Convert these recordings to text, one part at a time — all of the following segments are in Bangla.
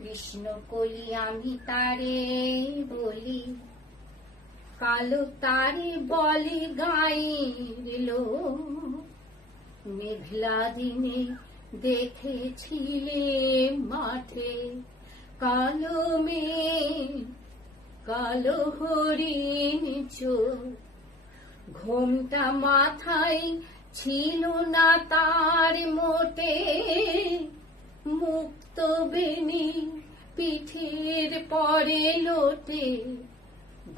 কৃষ্ণ কলি আমি তারে বলি, কালো তারে বলে গায়ের লোক। মেঘলা দিনে দেখেছিলে মাঠে কালো মেঘ, কালো হরিণ চোখ। ঘোমটা মাথায় ছিল না তার মোটে, মুক্ত বেনি পিঠের পরে লোটে।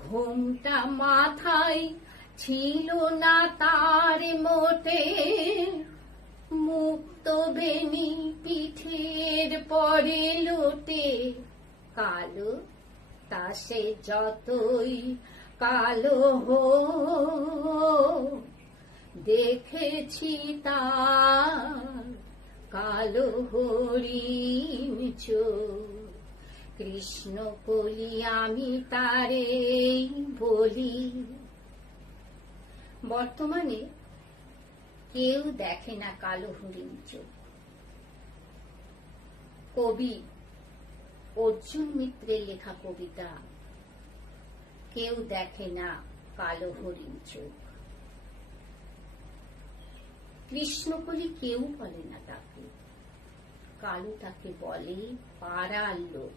ঘোমটা মাথায় ছিল না তার মোটে, মুক্ত বেনি পিঠের পরে লোটে। কালো তা সে যতই কালো হো, দেখেছি তার কালো হরিণ চোখ। কৃষ্ণ কলি আমি তারে বলি। বর্তমানে কেউ দেখে না কালো হরিণ চোখ। কবি অর্জুন মিত্রের লেখা কবিতা কেউ দেখে না কালো হরিণ চোখ। কৃষ্ণকলি কেউ বলে না তাকে, কালো তাকে বলে পাড়ার লোক।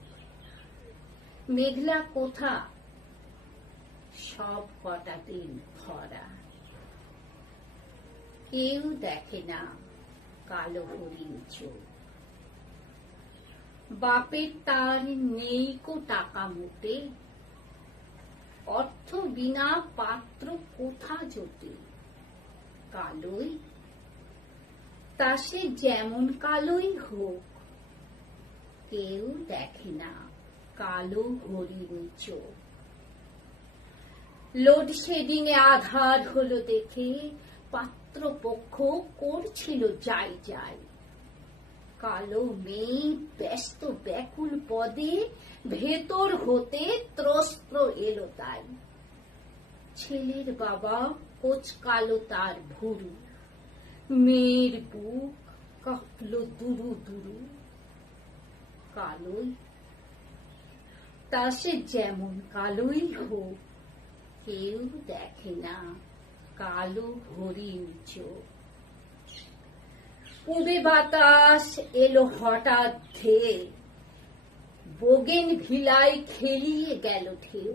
মেঘলা কোথা সব কটা দিন খরা, কেউ দেখে না কালো হরিণ চোখ। বাপের তার নেই কো টাকা মোটে, অর্থ বিনা পাত্র কোথা জোটে। কালোই তা সে যেমন কালোই হোক, কেউ দেখে না কালো হরিণ চোখ। লোডশেডিং এ আধার হলো দেখে পাত্রপক্ষ করছিল যাই যাই। কালো মেয়ে ব্যস্ত ব্যাকুল পদে ভেতর হতে ত্রস্ত্র এলো তাই। ছেলের বাবা কোচ কালো তার ভুরু, মেয়ের বুক কাঁপলো দুরু দুরু। কালোই তা সে যেমন কালোই হোক, কেউ দেখে না কালো হরিণ চোখ। উবে বাতাস এলো হঠাৎ ধেয়ে, বোগেন ভিলায় খেলিয়ে গেল ঢেউ।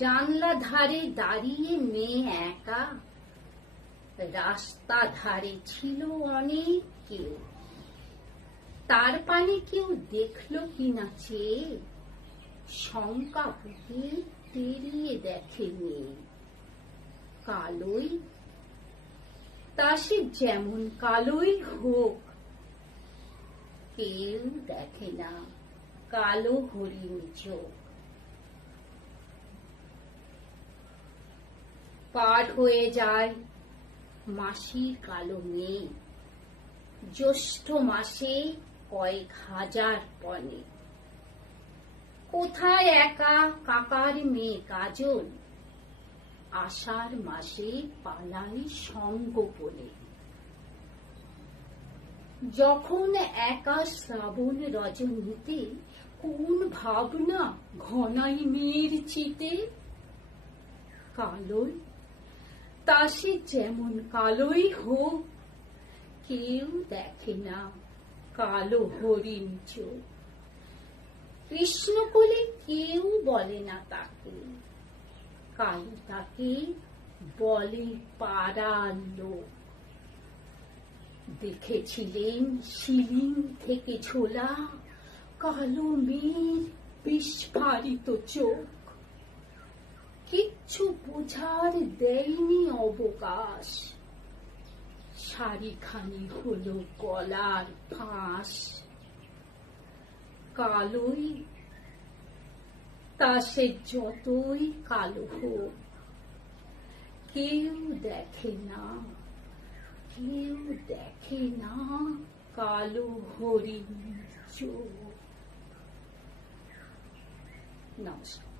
জানলা ধারে দাঁড়িয়ে মেয়ে একা, রাস্তা ধারে ছিল অনেক কেউ। তার পানে কেউ দেখলো কিনা চেয়ে, শঙ্কা বুকে তেড়িয়ে দেখে মেয়ে। কালোই তা সে যেমন কালোই হোক, কেউ দেখে না কালো হরিণ চোখ। পার হয়ে যায় মাসির কালো মেয়ে, জ্যৈষ্ঠ মাসে কয়েক হাজার পণে। কোথায় একা কাকার মেয়ে কাজল, আষাঢ় মাসে পালাই সঙ্গোপনে। যখন একা শ্রাবণ রজনীতে কোন ভাবনা ঘনাই মেয়ের চিতে। কালোই তা সে যেমন কালোই হোক, কেউ দেখে না কালো হরিণ চোখ। কৃষ্ণকলি কেউ বলে না তাকে, কালো তাকে বলে পাড়ার লোক। দেখেছিলেন শিলিং থেকে ঝোলা কালো মেয়ের বিস্ফারিত চোখ। কিচ্ছু বোঝার দেয়নি অবকাশ, শাড়িখানি হলো গলার ফাঁস। কালোই তা সে যতই কালো হোক, কেউ দেখে না, কেউ দেখে না কালো হরিণ চোখ। নমস্কার।